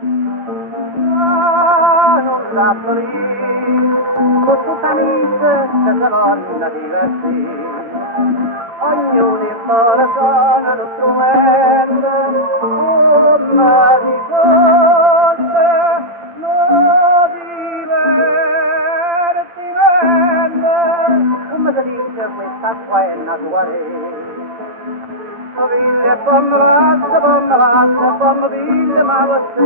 non la lì, con tutta amiche per la donna diversi, ognuno in sola suona lo strumento, una di cose, no divertimento, come si dice questa qua è naturale. Famiglia, pommelazza, pommelazza, ma você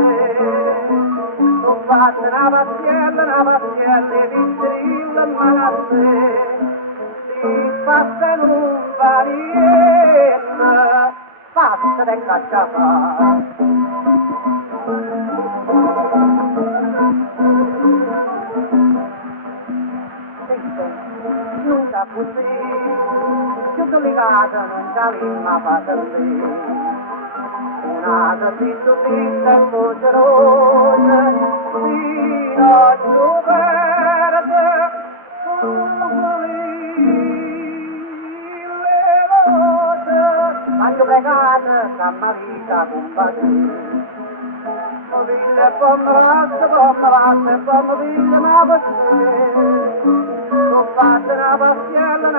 non fate una paziella, e vincerilla, ma a sé si passano un varietto, passa del cacciafà. Nunca così, più legata non c'aveva fatto una zitto pinta cocerone, fino a giù verde, le voce, anche pregata, Sammarita, compagnia. Pommelazza, pommelazza, pommelazza, ma vostè, non fate una pastiella,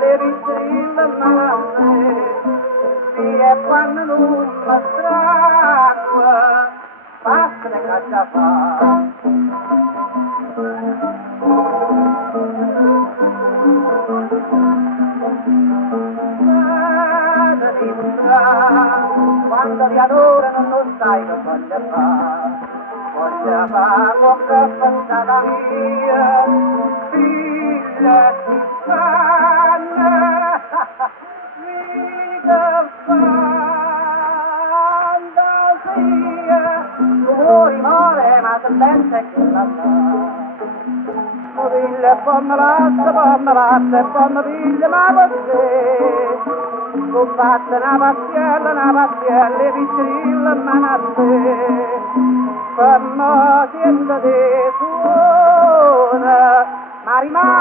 e vincerilla, ma a sé, e quando non la stracqua, passa le cacciafà. Quando li adorano non sai che voglia fare che pensata mia, figlia di fanna, mica fantasia, rumori male ma tendenza che la fa. Pommelazza, pommelazza, pommelazza, ma vostè, non fate una pastiella, e vincerilla, ma a sé, per noi siete di suona, ma rimane